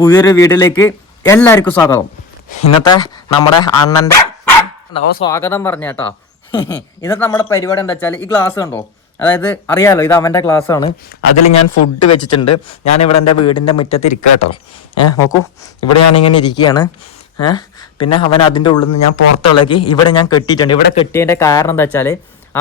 പുതിയൊരു വീഡിയോയിലേക്ക് എല്ലാവർക്കും സ്വാഗതം. ഇന്നത്തെ നമ്മുടെ അണ്ണന്റെ ഓ സ്വാഗതം പറഞ്ഞ കേട്ടോ. ഇന്നത്തെ നമ്മുടെ പരിപാടി എന്താ വെച്ചാൽ ഈ ഗ്ലാസ് കണ്ടോ? അതായത് അറിയാലോ ഇത് അവന്റെ ഗ്ലാസ് ആണ്. അതിൽ ഞാൻ ഫുഡ് വെച്ചിട്ടുണ്ട്. ഞാൻ ഇവിടെ എന്റെ വീടിന്റെ മുറ്റത്ത് ഇരിക്കുക കേട്ടോ. ഏഹ് നോക്കൂ. ഇവിടെ ഞാനിങ്ങനെ ഇരിക്കുകയാണ്. ഏഹ് പിന്നെ അവൻ അതിന്റെ ഉള്ളിൽ നിന്ന് ഞാൻ പുറത്തിളക്കി ഇവിടെ ഞാൻ കെട്ടിയിട്ടുണ്ട്. ഇവിടെ കെട്ടിയതിന്റെ കാരണം എന്താ വെച്ചാൽ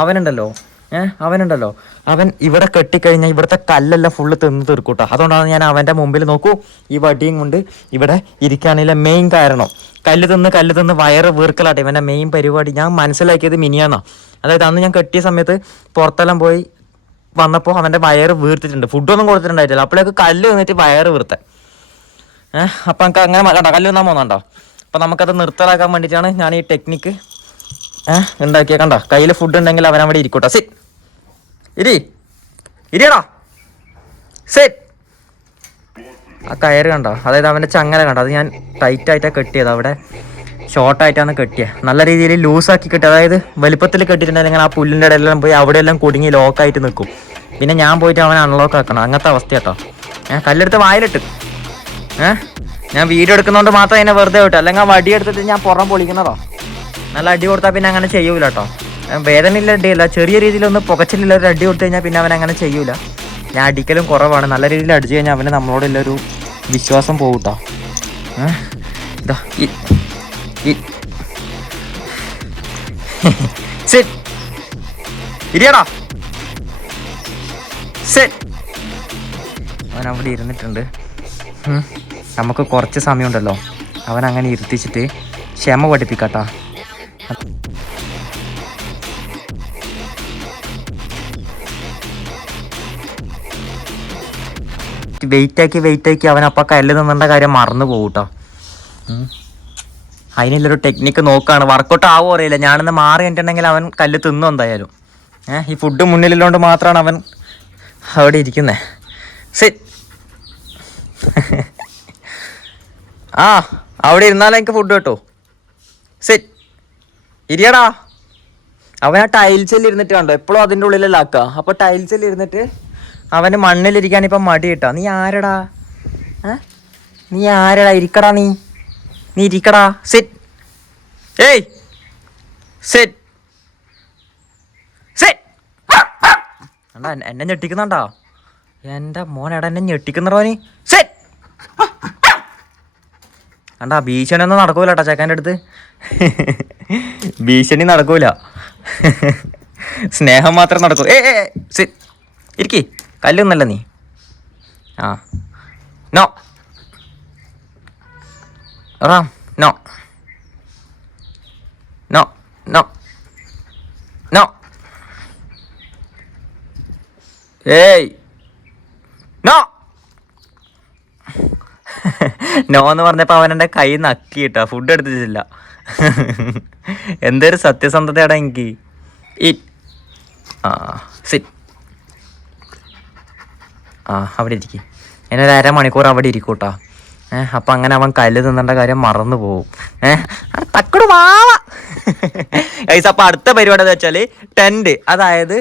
അവനുണ്ടല്ലോ ഏഹ് അവനുണ്ടല്ലോ. അവൻ ഇവിടെ കെട്ടിക്കഴിഞ്ഞാൽ ഇവിടുത്തെ കല്ലെല്ലാം ഫുള്ള് തിന്ന് തീർക്കൂട്ടോ. അതുകൊണ്ടാണ് ഞാൻ അവന്റെ മുമ്പിൽ നോക്കൂ ഈ വടിയും കൊണ്ട് ഇവിടെ ഇരിക്കാനുള്ള മെയിൻ കാരണം. കല്ല് തിന്ന് കല്ല് തിന്ന് വയറ് വീർക്കലാട്ടെ ഇവന്റെ മെയിൻ പരിപാടി. ഞാൻ മനസ്സിലാക്കിയത് മിനിയാന്നാ. അതായത് അന്ന് ഞാൻ കെട്ടിയ സമയത്ത് പുറത്തെല്ലാം പോയി വന്നപ്പോൾ അവന്റെ വയറ് വീർത്തിട്ടുണ്ട്. ഫുഡൊന്നും കൊടുത്തിട്ടുണ്ടായിട്ടില്ല. അപ്പോഴേക്ക് കല്ല് തിന്നിട്ട് വയറ് വീർത്തെ. ഏഹ് അപ്പം നമുക്ക് അങ്ങനെ കണ്ടോ? കല്ല് തിന്നാൻ പോകുന്നുണ്ടോ? അപ്പം നമുക്കത് നിർത്തലാക്കാൻ വേണ്ടിയിട്ടാണ് ഞാൻ ഈ ടെക്നിക്ക് ഏഹ് ഉണ്ടാക്കിയ. കണ്ടോ? കയ്യിൽ ഫുഡ് ഉണ്ടെങ്കിൽ അവൻ അവിടെ ഇരിക്കട്ടെ. സിറ്റ് ഇരി. ഇരിയടാ. സെറ്റ് ആ കയറ് കണ്ടോ? അതായത് അവന്റെ ചങ്ങല കണ്ടോ? അത് ഞാൻ ടൈറ്റായിട്ടാണ് കെട്ടിയത്. അവിടെ ഷോർട്ടായിട്ടാണ് കെട്ടിയത് നല്ല രീതിയിൽ ലൂസാക്കി കെട്ടി. അതായത് വലുപ്പത്തിൽ കെട്ടിയിട്ടുണ്ടെങ്കിൽ ആ പുല്ലിന്റെ ഇടയിലെല്ലാം പോയി അവിടെ എല്ലാം കുടുങ്ങി ലോക്കായിട്ട് നിൽക്കും. പിന്നെ ഞാൻ പോയിട്ട് അവനെ അൺലോക്ക് ആക്കണം. അങ്ങനത്തെ അവസ്ഥ കേട്ടോ ഏഹ് കല്ലെടുത്ത് വായിലിട്ട്. ഏഹ് ഞാൻ വീഡിയോ എടുക്കുന്നതുകൊണ്ട് മാത്രം അതിനെ വെറുതെ വിട്ടു. അല്ലെങ്കിൽ ആ വടി എടുത്തിട്ട് ഞാൻ പുറം പൊളിക്കുന്നതോ. നല്ല അടി കൊടുത്താൽ പിന്നെ അങ്ങനെ ചെയ്യൂല കേട്ടോ ഏഹ് വേദനയില്ല അടിയല്ല ചെറിയ രീതിയിലൊന്ന് പുകച്ചിലില്ല ഒരു അടി കൊടുത്തു കഴിഞ്ഞാൽ പിന്നെ അവൻ അങ്ങനെ ചെയ്യൂല. ഞാൻ അടിക്കലും കുറവാണ്. നല്ല രീതിയിൽ അടിച്ചു കഴിഞ്ഞാൽ അവന് നമ്മളോടുള്ള ഒരു വിശ്വാസം പോകും കേട്ടോ ഇതാ Sit. ഇരിയടാ. സെറ്റ്. അവൻ അവിടെ ഇരുന്നിട്ടുണ്ട്. നമുക്ക് കുറച്ച് സമയമുണ്ടല്ലോ. അവൻ അങ്ങനെ ഇരുത്തിച്ചിട്ട് ക്ഷമ പഠിപ്പിക്കട്ടാ. വെയിറ്റ് ആക്കി വെയിറ്റ് ആക്കി അവൻ അപ്പം കല്ല് നിന്നേണ്ട കാര്യം മറന്നു പോകൂട്ടോ അതിനുള്ളൊരു ടെക്നിക്ക് നോക്കുകയാണ് വർക്കൗട്ട് ആവോ അറിയില്ല. ഞാനിന്ന് മാറി കഴിഞ്ഞിട്ടുണ്ടെങ്കിൽ അവൻ കല്ല് തിന്നു എന്തായാലും. ഏഹ് ഈ ഫുഡ് മുന്നിലുള്ളതുകൊണ്ട് മാത്രമാണ് അവൻ അവിടെ ഇരിക്കുന്നത് സി ആ അവിടെ ഇരുന്നാലും എനിക്ക് ഫുഡ് കേട്ടോ. സെ ഇരിയടാ. അവൻ ആ ടൈൽസിൽ ഇരുന്നിട്ട് കണ്ടോ? എപ്പോഴും അതിന്റെ ഉള്ളിലല്ല ആക്കുക അപ്പോൾ ടൈൽസിൽ ഇരുന്നിട്ട് അവന് മണ്ണിലിരിക്കാൻ ഇപ്പം മടി കിട്ടാ. നീ ആരടാ? നീ ആരടാ? ഇരിക്കടാ നീ. നീ ഇരിക്കടാ. സെറ്റ് ഏയ്. സെറ്റ് എന്നെ ഞെട്ടിക്കുന്നുണ്ടോ? എന്റെ മോൻ എടാ എന്നെ ഞെട്ടിക്കുന്നോ നീ? സെറ്റ് കണ്ടാ ഭീഷണി ഒന്നും നടക്കൂല കേട്ടോ ചെക്കന്റെ അടുത്ത്. ഭീഷണി നടക്കൂല. സ്നേഹം മാത്രം നടക്കൂ. ഏ സെറ്റ് ഇരിക്കി. കല്ലൊന്നല്ല നീ? ആ. No. Ram no. No no. No. ഏയ്. നോ. നോ എന്ന് പറഞ്ഞപ്പോൾ അവൻ എന്റെ കൈ നക്കി കേട്ടോ. ഫുഡ് എടുത്തിട്ടില്ല. എന്തൊരു സത്യസന്ധതയാടാ എനിക്ക്. ഈ ആ സിറ്റ് ആ അവിടെ ഇരിക്കും. ഞാൻ ഒരു അരമണിക്കൂർ അവിടെ ഇരിക്കും കേട്ടോ ഏഹ് അപ്പം അങ്ങനെ അവൻ കല്ല് തിന്നേണ്ട കാര്യം മറന്നു പോവും. ഏഹ് തക്കട് വാവ ഗൈസ് അപ്പൊ അടുത്ത പരിപാടി എന്താ വെച്ചാൽ ടെന്റ് അതായത്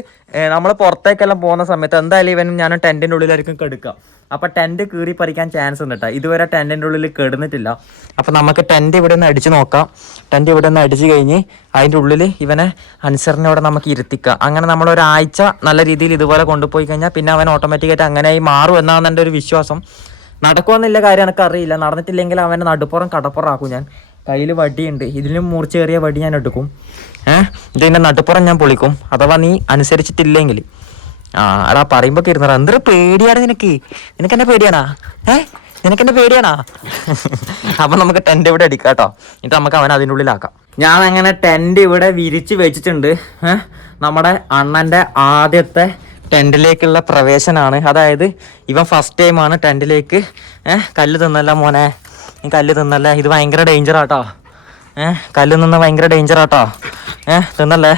നമ്മൾ പുറത്തേക്കെല്ലാം പോകുന്ന സമയത്ത് എന്തായാലും ഇവനും ഞാൻ ടെന്റിന്റെ ഉള്ളിലായിരിക്കും കെടുക്കുക അപ്പൊ ടെന്റ് കീറി പറിക്കാൻ ചാൻസ് ഉണ്ട് കേട്ടോ ഇതുവരെ ടെന്റിന്റെ ഉള്ളിൽ കെടുന്നിട്ടില്ല. അപ്പൊ നമുക്ക് ടെന്റ് ഇവിടെ നിന്ന് അടിച്ചു നോക്കാം. ടെന്റ് ഇവിടെ നിന്ന് അടിച്ചു കഴിഞ്ഞ് അതിന്റെ ഉള്ളിൽ ഇവനെ അനുസരണയോടെ നമുക്ക് ഇരുത്തിക്കുക അങ്ങനെ നമ്മൾ ഒരാഴ്ച നല്ല രീതിയിൽ ഇതുപോലെ കൊണ്ടുപോയി കഴിഞ്ഞാൽ പിന്നെ അവൻ ഓട്ടോമാറ്റിക്കായിട്ട് അങ്ങനെയായി മാറും എന്നാണ് എന്റെ ഒരു വിശ്വാസം. നടക്കുമെന്നില്ല കാര്യം എനിക്ക് അറിയില്ല നടന്നിട്ടില്ലെങ്കിൽ അവനെ നടുപ്പുറം കടപ്പുറമാക്കും ഞാൻ. കയ്യിൽ വടിയുണ്ട്. ഇതിലും മൂർച്ചയേറിയ വടി ഞാൻ എടുക്കും. ഏഹ് ഇതിന്റെ നടുപ്പുറം ഞാൻ പൊളിക്കും. അഥവാ നീ അനുസരിച്ചിട്ടില്ലെങ്കിൽ. ആ എടാ പറയുമ്പോ കിരുന്നറ എന്തൊരു പേടിയാണ് നിനക്ക്? നിനക്ക് എന്നെ പേടിയാണാ? ഏ? നിനക്ക് എന്നെ പേടിയാണാ? അപ്പൊ നമുക്ക് ടെന്റ് ഇവിടെ അടിക്കാം കേട്ടോ. എന്നിട്ട് നമുക്ക് അവൻ അതിന്റെ ഉള്ളിലാക്കാം. ഞാൻ അങ്ങനെ ടെന്റ് ഇവിടെ വിരിച്ച് വെച്ചിട്ടുണ്ട്. ഏഹ് നമ്മുടെ അണ്ണന്റെ ആദ്യത്തെ ടെന്റിലേക്കുള്ള പ്രവേശനാണ്. അതായത് ഇവൻ ഫസ്റ്റ് ടൈമാണ് ടെന്റിലേക്ക് ഏഹ് കല്ല് തിന്നല്ല മോനെ. നീ കല്ല് തിന്നല്ലേ? ഇത് ഭയങ്കര ഡേഞ്ചറാട്ടോ ഏഹ് കല്ല് നിന്ന് ഭയങ്കര ഡേഞ്ചറാട്ടോ ഏഹ് തിന്നല്ലേ?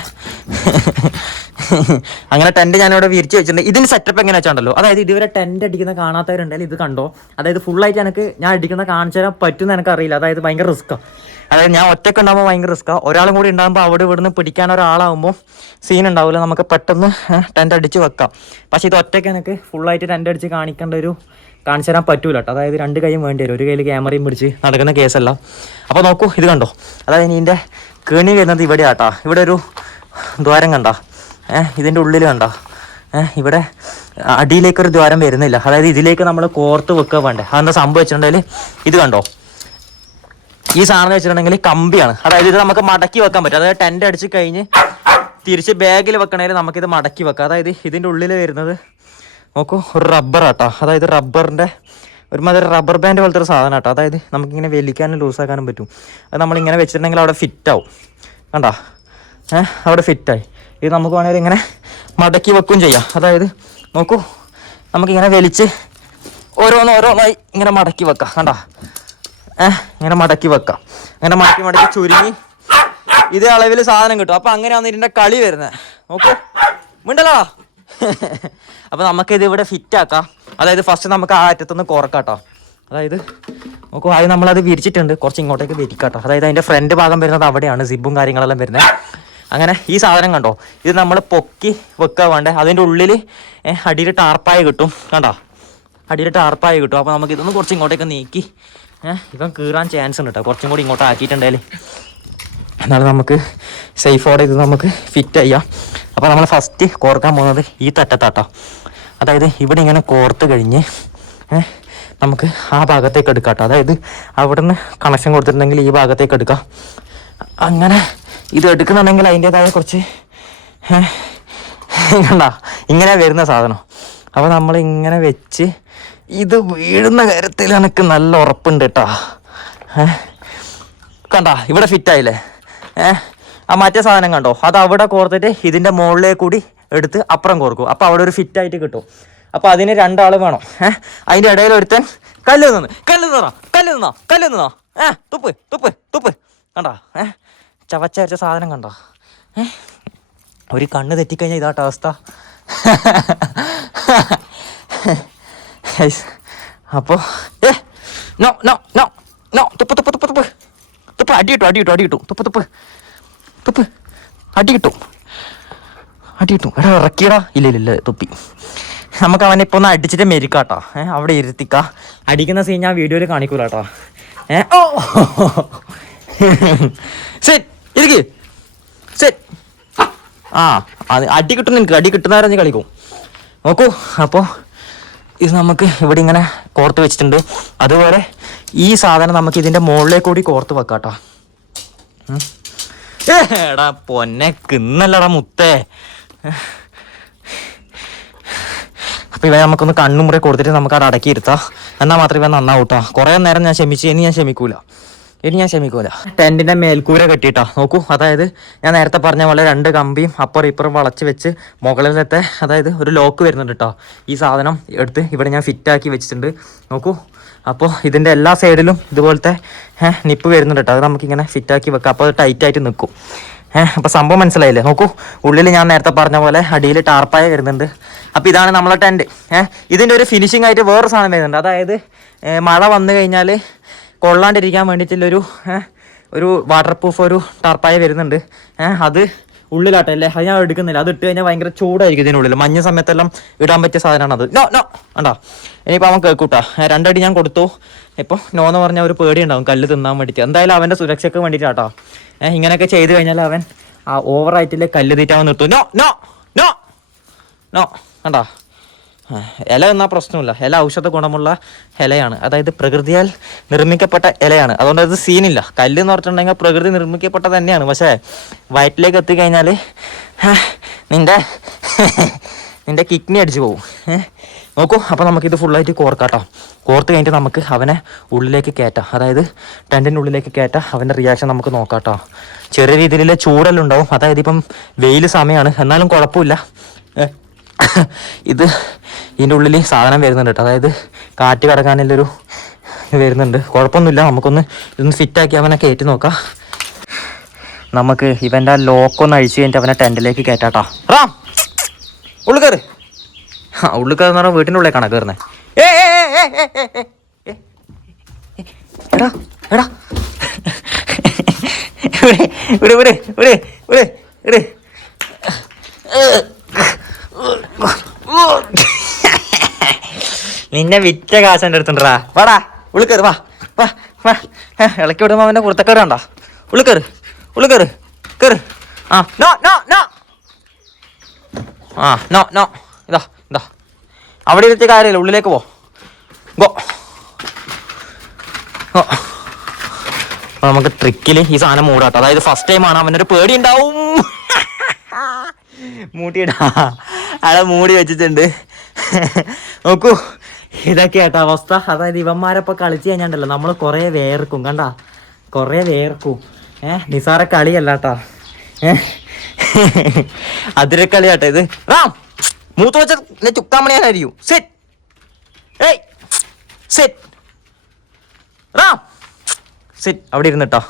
അങ്ങനെ ടെന്റ് ഞാനിവിടെ വിരിച്ച് വെച്ചിട്ടുണ്ട്. ഇതിന് സെറ്റപ്പ് എങ്ങനെ വെച്ചാണ്ടല്ലോ? അതായത് ഇതുവരെ ടെന്റ് അടിക്കുന്ന കാണാത്തവരുണ്ടെങ്കിൽ ഇത് കണ്ടോ? അതായത് ഫുള്ളായിട്ട് എനിക്ക് ഞാൻ അടിക്കുന്ന കാണിച്ചു തരാൻ പറ്റുമെന്ന് എനിക്ക് അറിയില്ല അതായത് ഭയങ്കര റിസ്ക്കാണ് അതായത് ഞാൻ ഒറ്റയ്ക്ക് ഉണ്ടാകുമ്പോൾ ഭയങ്കര റിസ്ക്കാണ് ഒരാളും കൂടി ഉണ്ടാകുമ്പോൾ അവിടെ ഇവിടുന്ന് പിടിക്കാൻ ഒരാളാകുമ്പോൾ സീൻ ഉണ്ടാവില്ല നമുക്ക് പെട്ടെന്ന് ടെന്റ് അടിച്ച് വെക്കാം. പക്ഷേ ഇത് ഒറ്റയ്ക്ക് എനിക്ക് ഫുള്ളായിട്ട് ടെന്റ് അടിച്ച് കാണിക്കേണ്ട ഒരു കാണിച്ചു തരാൻ പറ്റൂല കേട്ടോ. അതായത് രണ്ട് കൈയും വേണ്ടി വരും. ഒരു കയ്യിൽ ക്യാമറയും പിടിച്ച് നടക്കുന്ന കേസല്ല അപ്പോൾ നോക്കൂ ഇത് കണ്ടോ? അതായത് ഇനി ഇതിന്റെ കേണി വരുന്നത് ഇവിടെ ആട്ടാ ഇവിടെ ഒരു ദ്വാരം കണ്ട. ഇതിന്റെ ഉള്ളിൽ കണ്ട. ഇവിടെ അടിയിലേക്കൊരു ദ്വാരം വരുന്നില്ല. അതായത് ഇതിലേക്ക് നമ്മൾ കോർത്ത് വെക്കുക വേണ്ടേ. അതെന്താ സംഭവിച്ചിട്ടുണ്ടെങ്കിൽ ഇത് കണ്ടോ? ഈ സാധനം വെച്ചിട്ടുണ്ടെങ്കിൽ കമ്പിയാണ്. അതായത് ഇത് നമുക്ക് മടക്കി വെക്കാൻ പറ്റും. അതായത് ടെന്റ് അടിച്ച് കഴിഞ്ഞ് തിരിച്ച് ബാഗിൽ വെക്കണേൽ നമുക്കിത് മടക്കി വെക്കാം. അതായത് ഇതിന്റെ ഉള്ളിൽ വരുന്നത് നോക്കൂ ഒരു റബ്ബർ ആട്ടോ. അതായത് റബ്ബറിന്റെ ഒരുമാതിരി റബ്ബർ ബാൻഡ് പോലത്തെ ഒരു സാധനം ആട്ടോ. അതായത് നമുക്കിങ്ങനെ വലിക്കാനും ലൂസാക്കാനും പറ്റും. അത് നമ്മളിങ്ങനെ വെച്ചിട്ടുണ്ടെങ്കിൽ അവിടെ ഫിറ്റ് ആവും. കണ്ടോ? ഏഹ് അവിടെ ഫിറ്റായി ഇത് നമുക്ക് വേണമെങ്കിൽ ഇങ്ങനെ മടക്കി വെക്കുകയും ചെയ്യാം. അതായത് നോക്കൂ നമുക്കിങ്ങനെ വലിച്ച് ഓരോന്ന് ഓരോന്നായി ഇങ്ങനെ മടക്കി വെക്കാം. കണ്ടാ? ഇങ്ങനെ മടക്കി വെക്കാം. അങ്ങനെ മടക്കി മടക്കി ചുരുങ്ങി. ഇതേ അളവിൽ സാധനം കിട്ടും. അപ്പൊ അങ്ങനെയാണ് ഇതിന്റെ കളി വരുന്നത്. നോക്കൂ. മിണ്ടല്ലോ അപ്പൊ നമുക്ക് ഇത് ഇവിടെ ഫിറ്റ് ആക്കാം. അതായത് ഫസ്റ്റ് നമുക്ക് ആ അറ്റത്തുനിന്ന് കുറക്കാട്ടോ അതായത് നോക്കൂ ആദ്യം നമ്മളത് വിരിച്ചിട്ടുണ്ട്. കുറച്ച് ഇങ്ങോട്ടേക്ക് വിരിക്കാട്ടോ. അതായത് അതിന്റെ ഫ്രണ്ട് ഭാഗം വരുന്നത് അവിടെയാണ്. സിബും കാര്യങ്ങളെല്ലാം വരുന്നത്. അങ്ങനെ ഈ സാധനം കണ്ടോ? ഇത് നമ്മൾ പൊക്കി വെക്കുക വേണ്ടേ. അതിന്റെ ഉള്ളിൽ അടിയിൽ ടാർപ്പായ കിട്ടും. കണ്ടോ? അടിയിൽ ടാർപ്പായ കിട്ടും. അപ്പോൾ നമുക്ക് ഇതൊന്ന് കുറച്ച് ഇങ്ങോട്ടേക്ക് നീക്കി ഇവൻ കീറാൻ ചാൻസ് ഉണ്ട് കേട്ടോ കുറച്ചും കൂടി ഇങ്ങോട്ട് ആക്കിയിട്ടുണ്ടെങ്കിൽ എന്നാലും നമുക്ക് സേഫോടെ ഇത് നമുക്ക് ഫിറ്റ് ചെയ്യാം. അപ്പോൾ നമ്മൾ ഫസ്റ്റ് കോർക്കാൻ പോകുന്നത് ഈ തട്ടത്താട്ടോ അതായത് ഇവിടെ ഇങ്ങനെ കോർത്ത് കഴിഞ്ഞ് നമുക്ക് ആ ഭാഗത്തേക്ക് എടുക്കാം കേട്ടോ അതായത് അവിടെ നിന്ന് കണക്ഷൻ കൊടുത്തിട്ടുണ്ടെങ്കിൽ ഈ ഭാഗത്തേക്ക് എടുക്കാം. അങ്ങനെ ഇത് എടുക്കുന്നുണ്ടെങ്കിൽ അതിന്റെതായ കുറച്ച് ഏഹ് ഇങ്ങനെ വരുന്ന സാധനം. അപ്പോൾ നമ്മൾ ഇങ്ങനെ വെച്ച് ഇത് വീഴുന്ന കാര്യത്തിൽ എനിക്ക് നല്ല ഉറപ്പുണ്ട് കേട്ടോ കണ്ട ഇവിടെ ഫിറ്റ് ആയില്ലേ? ഏഹ് ആ മറ്റേ സാധനം കണ്ടോ? അത് അവിടെ കോർത്തിട്ട് ഇതിന്റെ മുകളിലേക്ക് കൂടി എടുത്ത് അപ്പുറം കോർക്കും. അപ്പോൾ അവിടെ ഒരു ഫിറ്റ് ആയിട്ട് കിട്ടും. അപ്പോൾ അതിന് രണ്ടാൾ വേണം. ഏഹ് അതിന്റെ ഇടയിൽ ഒരുത്തൻ കല്ല് നിന്ന്. കല്ല് നിന്നോ കല്ല് നിന്നോ? കല്ല് നിന്നോ? ഏഹ് തുപ്പ് തുപ്പ് തുപ്പ്. കണ്ടോ? ഏഹ് ചവച്ചരച്ച സാധനം കണ്ടോ? ഏഹ് ഒരു കണ്ണ് തെറ്റിക്കഴിഞ്ഞാൽ ഇതാട്ടോ അവസ്ഥ. അപ്പോൾ ഏ നോ നോ നോ നോ തുപ്പ് തുപ്പ് തുപ്പ് തുപ്പ്. തുപ്പ് അടി കിട്ടും അടി കിട്ടും അടി കിട്ടും. തുപ്പ് തുപ്പ്. തുപ്പ്. അടി കിട്ടും. അടി കിട്ടും. എടാ ഇറക്കിയടാ. ഇല്ല ഇല്ല ഇല്ല തുപ്പി. നമുക്ക് അവനെ ഇപ്പോൾ ഒന്ന് അടിച്ചിട്ട് മെരിക്കാട്ടോ. ഏ അവിടെ ഇരുത്തിക്ക. അടിക്കുന്ന സീൻ ഞാൻ വീഡിയോയിൽ കാണിക്കൂല കേട്ടോ ഏ ഓ. ശരി ഇരിക്ക്. സെറ്റ്. ആ അടി കിട്ടും നിനക്ക്. അടി കിട്ടുന്നവരെ നീ കളിക്കും. നോക്കൂ അപ്പോൾ ഇത് നമുക്ക് ഇവിടെ ഇങ്ങനെ കോർത്ത് വെച്ചിട്ടുണ്ട്. അതുപോലെ ഈ സാധനം നമുക്ക് ഇതിന്റെ മുകളിലേക്ക് കൂടി കോർത്ത് വെക്കാട്ടോ. എടാ പൊന്നെ കിന്നല്ലടാ മുത്തേ. അപ്പൊ ഇവ നമുക്കൊന്ന് കണ്ണുമുറി കൊടുത്തിട്ട് നമുക്ക് അത് അടക്കി ഇരുത്താം എന്നാൽ മാത്രമേ ഇവ നന്നാവൂട്ടോ. കുറേ നേരം ഞാൻ ക്ഷമിച്ചു ഇനി ഞാൻ ക്ഷമിക്കൂല. ഇനി ഞാൻ ക്ഷമിക്കൂല ടെന്റിന്റെ മേൽക്കൂര കെട്ടിയിട്ടാ നോക്കൂ അതായത് ഞാൻ നേരത്തെ പറഞ്ഞ പോലെ രണ്ട് കമ്പിയും അപ്പുറം ഇപ്പുറം വളച്ച് വെച്ച് മുകളിലത്തെ അതായത് ഒരു ലോക്ക് വരുന്നുണ്ട് കേട്ടോ ഈ സാധനം എടുത്ത് ഇവിടെ ഞാൻ ഫിറ്റ് ആക്കി വെച്ചിട്ടുണ്ട്. നോക്കൂ അപ്പോൾ ഇതിന്റെ എല്ലാ സൈഡിലും ഇതുപോലത്തെ നിപ്പ് വരുന്നുണ്ട് കേട്ടോ അത് നമുക്കിങ്ങനെ ഫിറ്റാക്കി വെക്കാം. അപ്പോൾ അത് ടൈറ്റായിട്ട് നിൽക്കും. ഏഹ് അപ്പോൾ സംഭവം മനസ്സിലായില്ലേ? നോക്കൂ ഉള്ളിൽ ഞാൻ നേരത്തെ പറഞ്ഞ പോലെ അടിയിൽ ടാർപ്പായ വരുന്നുണ്ട്. അപ്പോൾ ഇതാണ് നമ്മളെ ടെന്റ് ഏഹ് ഇതിന്റെ ഒരു ഫിനിഷിംഗ് ആയിട്ട് വേറൊരു സാധനം വരുന്നുണ്ട്. അതായത് മഴ വന്നു കഴിഞ്ഞാൽ കൊള്ളാണ്ടിരിക്കാൻ വേണ്ടിയിട്ടുള്ളൊരു ഒരു വാട്ടർ പ്രൂഫ് ഒരു ടർപ്പായ വരുന്നുണ്ട്. അത് ഉള്ളിലാട്ടെ അല്ലേ? അത് ഞാൻ എടുക്കുന്നില്ല. അത് ഇട്ട് കഴിഞ്ഞാൽ ഭയങ്കര ചൂടായിരിക്കും ഇതിനുള്ളിൽ മഞ്ഞ സമയത്തെല്ലാം ഇടാൻ പറ്റിയ സാധനമാണ് അത്. നോ നോ വേണ്ട ഇനിയിപ്പോൾ അവൻ കേൾക്കൂട്ടാ. രണ്ടടി ഞാൻ കൊടുത്തു. ഇപ്പോൾ നോ എന്ന് പറഞ്ഞാൽ ഒരു പേടി ഉണ്ടാവും കല്ല് തിന്നാൻ വേണ്ടിയിട്ട്. എന്തായാലും അവന്റെ സുരക്ഷയ്ക്ക് വേണ്ടിയിട്ടാട്ടോ. ഇങ്ങനെയൊക്കെ ചെയ്ത് കഴിഞ്ഞാൽ അവൻ ആ ഓവറായിട്ടില്ലേ കല്ല് തീറ്റാൻ നിർത്തും. നോ നോ നോ നോ കണ്ടാ? ഇല എന്നാ പ്രശ്നമില്ല. ഇല ഔഷധ ഗുണമുള്ള ഇലയാണ്. അതായത് പ്രകൃതിയാൽ നിർമ്മിക്കപ്പെട്ട ഇലയാണ്. അതുകൊണ്ട് അത് സീനില്ല. കല്ല് എന്ന് പറഞ്ഞിട്ടുണ്ടെങ്കിൽ പ്രകൃതി നിർമ്മിക്കപ്പെട്ട തന്നെയാണ്. പക്ഷേ വയറ്റിലേക്ക് എത്തിക്കഴിഞ്ഞാൽ നിന്റെ നിന്റെ കിഡ്നി അടിച്ചു പോകും. നോക്കൂ. അപ്പോൾ നമുക്കിത് ഫുള്ളായിട്ട് കോർക്കാട്ടോ. കോർത്ത് കഴിഞ്ഞിട്ട് നമുക്ക് അവനെ ഉള്ളിലേക്ക് കയറ്റാം. അതായത് ടെന്റിന്റെ ഉള്ളിലേക്ക് കയറ്റാം. അവന്റെ റിയാക്ഷൻ നമുക്ക് നോക്കാട്ടോ. ചെറിയ രീതിയിലുള്ള ചൂടെല്ലാം ഉണ്ടാവും. അതായത് ഇപ്പം വെയിൽ സമയമാണ്. എന്നാലും കുഴപ്പമില്ല. ഇത് ഇതിന്റെ ഉള്ളിൽ സാധനം വരുന്നുണ്ട് കേട്ടോ. അതായത് കാറ്റ് കടക്കാനുള്ളൊരു വരുന്നുണ്ട്. കുഴപ്പമൊന്നുമില്ല. നമുക്കൊന്ന് ഇതൊന്ന് ഫിറ്റാക്കി അവനെ കയറ്റി നോക്കാം. നമുക്ക് ഇവന്റെ ആ ലോക്കൊന്ന് അഴിച്ചു കഴിഞ്ഞിട്ട് അവനെ ടെന്റിലേക്ക് കയറ്റാട്ടോ റാം! ഉള്ളു ആ ഉള്ളു കയറുന്ന പറഞ്ഞാൽ വീട്ടിന്റെ ഉള്ളിലേക്കാണ് കയറുന്നത്. എടാ എടാ. ഇവിടെ ഇവിടെ ഇവിടെ ഇവിടെ ഇവിടെ. നിന്നെ വിറ്റ കാശ് എന്റെ അടുത്തുണ്ടാ വാടാ ഉള്ളു കയറ് വാ വാ. വാ ഇളക്കി വിടുമ്പോൾ അവന്റെ കുർത്തക്കേട് കണ്ടോ? ഉള്ളു കയറ് ഉള്ളു കയറ് ആ നോ നോ നോ. ആ നോ നോ. ഇതാ ഇതാ. അവിടെ ഇരുത്തി കാര്യമില്ല ഉള്ളിലേക്ക് പോ. ഗോ നമുക്ക് ട്രിക്കിൽ ഈ സാധനം മൂടാട്ടോ. അതായത് ഫസ്റ്റ് ടൈം ആണ് അവനൊരു പേടി ഉണ്ടാവും. മൂട്ടിയിടാ. അയാളെ മൂടി വെച്ചിട്ടുണ്ട്. നോക്കൂ. ഇതൊക്കെ ആട്ടോ അവസ്ഥ. അതായത് ഇവന്മാരൊപ്പം കളിച്ച് കഴിഞ്ഞാണ്ടല്ലോ നമ്മൾ കുറേ വേർക്കും കണ്ട? കുറേ വേർക്കും. ഏ നിസാര കളിയല്ല കേട്ടാ. ഏ അതിരക്കളി ആട്ടോ ഇത്. ആ മൂത്ത് വെച്ച ചുക്കാമണിയാനായിരിക്കും സെറ്റ്. ഏയ് സെറ്റ്. റാം സെറ്റ്. അവിടെ ഇരുന്നിട്ടോ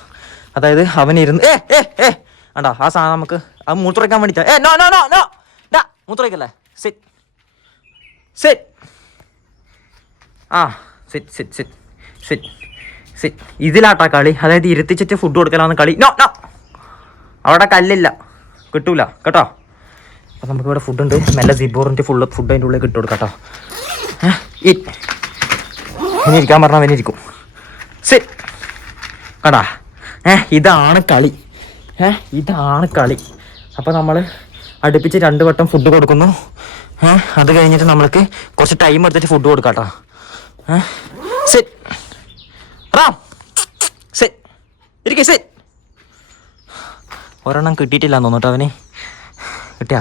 അതായത് അവൻ ഇരുന്ന് ഏ ഏ ഏ. ആണ്ടാ ആ സാധനം നമുക്ക് അത് മൂത്രയ്ക്കാൻ വേണ്ടിട്ടാ. ഏ നോ നോ നോ നോ. ഡാ മൂത്രയ്ക്കല്ലേ സെറ്റ്. സെറ്റ്. ആ sit sit sit sit sit ഇതിലാട്ടാ കളി. അതായത് ഇരുത്തിച്ചിട്ട് ഫുഡ് കൊടുക്കലാന്ന് കളി. നോ നോ അവിടെ കല്ലില്ല. കിട്ടൂല. കേട്ടോ? അപ്പം നമുക്ക് ഇവിടെ ഫുഡ് ഉണ്ട്. മെല്ലെ സിബോറിന്റെ ഫുള്ള് ഫുഡ് അതിന്റെ ഉള്ളിൽ കിട്ടും കൊടുക്കാം കേട്ടോ. ഇനി ഇരിക്കാൻ പറഞ്ഞാൽ അവനെ ഇരിക്കും സിറ്റ് കേട്ടാ ഏ ഇതാണ് കളി. ഏ ഇതാണ് കളി. അപ്പോൾ നമ്മൾ അടുപ്പിച്ച് രണ്ട് വട്ടം ഫുഡ് കൊടുക്കുന്നു. അത് കഴിഞ്ഞിട്ട് നമ്മൾക്ക് കുറച്ച് ടൈം എടുത്തിട്ട് ഫുഡ് കൊടുക്കാം കേട്ടോ. സെറ്റ് റാം സെറ്റ് ഇരിക്കേ സെറ്റ് ഒരെണ്ണം കിട്ടിയിട്ടില്ല കേട്ടോ അവന്. കിട്ടിയാ?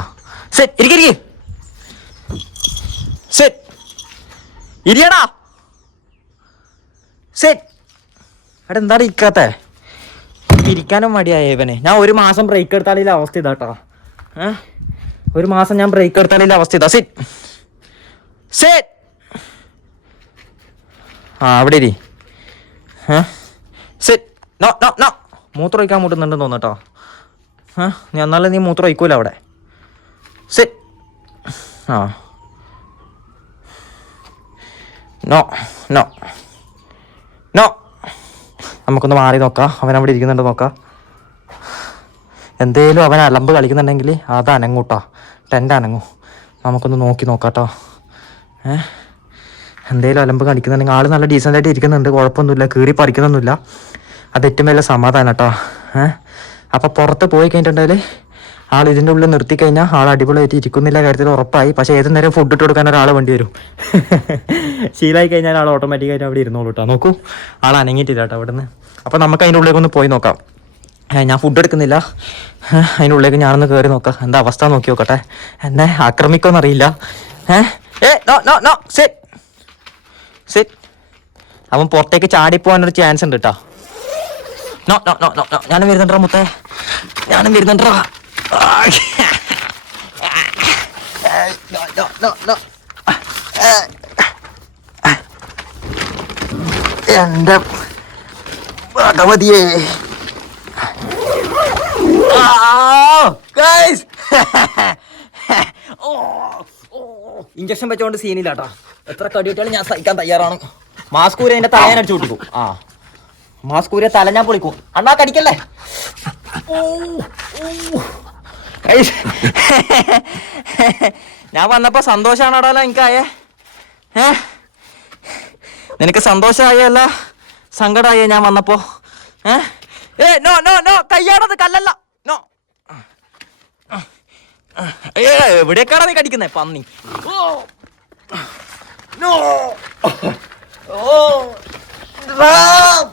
സെറ്റ് ഇരിക്കെ ഇരിക്കെ. സെറ്റ് ഇരിയടാ. സെറ്റ് എടാ എന്താണ് ഇരിക്കാത്ത? ഇരിക്കാനും മടിയായ ഇവനെ. ഞാൻ ഒരു മാസം ബ്രേക്ക് എടുത്താലില്ല അവസ്ഥ ഇതാട്ടോ ഏ ഒരു മാസം ഞാൻ ബ്രേക്ക് എടുത്താലില്ല അവസ്ഥ ഇതാ. സെറ്റ് സെറ്റ് ആ അവിടെ ഇരി. സെറ്റ്. No no no. മൂത്രം ഒഴിക്കാൻ മുട്ടുന്നുണ്ടെന്ന് തോന്നുട്ടോ ആ ഞാൻ എന്നാലും നീ മൂത്രം ഒഴിക്കൂല അവിടെ. സെറ്റ്. ആ. No no. നോ. നമുക്കൊന്ന് മാറി നോക്കാം. അവൻ അവിടെ ഇരിക്കുന്നുണ്ട് നോക്കാം. എന്തേലും അവൻ അലമ്പ് കളിക്കുന്നുണ്ടെങ്കിൽ അത് അനങ്ങൂട്ടോ. ടെന്റ് അനങ്ങൂ. നമുക്കൊന്ന് നോക്കി നോക്കാം കേട്ടോ ഏ എന്തേലും അലമ്പ് കാണിക്കുന്നുണ്ടെങ്കിൽ ആൾ നല്ല ഡീസന്റ് ആയിട്ട് ഇരിക്കുന്നുണ്ട് കുഴപ്പമൊന്നുമില്ല കീറി പറിക്കുന്നൊന്നുമില്ല അത് ഏറ്റവും വലിയ സമാധാനം കേട്ടോ. ഏഹ് അപ്പോൾ പുറത്ത് പോയി കഴിഞ്ഞിട്ടുണ്ടെങ്കിൽ ആൾ ഇതിന്റെ ഉള്ളിൽ നിർത്തി കഴിഞ്ഞാൽ ആൾ അടിപൊളിയായിട്ട് ഇരിക്കുന്നില്ല കാര്യത്തിൽ ഉറപ്പായി. പക്ഷേ ഏത് നേരം ഫുഡ് ഇട്ട് കൊടുക്കാൻ ഒരാൾ വേണ്ടി വരും. ശീലമായി കഴിഞ്ഞാൽ ആൾ ഓട്ടോമാറ്റിക്കായിട്ട് അവിടെ ഇരുന്നോളൂ കേട്ടോ. നോക്കൂ ആൾ അനങ്ങിയിട്ടില്ല കേട്ടോ അവിടെ നിന്ന് അപ്പോൾ നമുക്ക് അതിന്റെ ഉള്ളിലേക്ക് ഒന്ന് പോയി നോക്കാം. ഞാൻ ഫുഡ് എടുക്കുന്നില്ല. അതിന്റെ ഉള്ളിലേക്ക് ഞാനൊന്ന് കയറി നോക്കാം. എന്താ അവസ്ഥ നോക്കി നോക്കട്ടെ. എന്നെ ആക്രമിക്കുമെന്നറിയില്ല ഏ? No no no sit sit അവൻ പുറത്തേക്ക് ചാടിപ്പോവാനൊരു ചാൻസ് ഉണ്ട് കേട്ടോ ഞാനും വരുന്നുണ്ടോ മുത്തേ? ഞാനും വരുന്നുണ്ടോ? എന്റെ ഭഗവതിയേ. ഇഞ്ചക്ഷൻ വെച്ചോണ്ട് സീനില്ല കേട്ടോ എത്ര കടിയിട്ടാലും ഞാൻ സഹിക്കാൻ തയ്യാറാണ്. മാസ്കൂര് എന്റെ തല ഞാൻ അടിച്ചു പൊട്ടിക്കും. ആ. മാസ്കൂര് തല ഞാൻ പൊളിക്കും. അണ്ണാ കടിക്കല്ലേ. ഞാൻ വന്നപ്പോ സന്തോഷാണോടാലോ എനിക്കായേ? ഏ? നിനക്ക് സന്തോഷമായല്ല സങ്കടമായേ ഞാൻ വന്നപ്പോ? ഏ? നോ നോ നോ കയ്യാടത് കല്ലല്ല. നോ. ഏ എവിടേക്കാണ് നീ കടിക്കുന്നേ? പന്നി. ഓ. നോ ഓ റാം.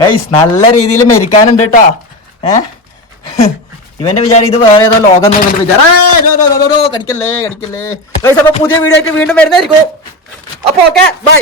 ഗയ്സ്, നല്ല രീതിയിൽ മെരിക്കാനുണ്ട് കേട്ടോ ഏ? ഇവന്റെ വിചാരം ഇത് വേറെ ഏതോ ലോകം ഇവന്റെ വിചാരം. കടിക്കല്ലേ കടിക്കല്ലേ. അപ്പൊ പുതിയ വീഡിയോ ആയിട്ട് വീണ്ടും വരുന്നതായിരിക്കും. അപ്പൊ ഓക്കെ ബൈ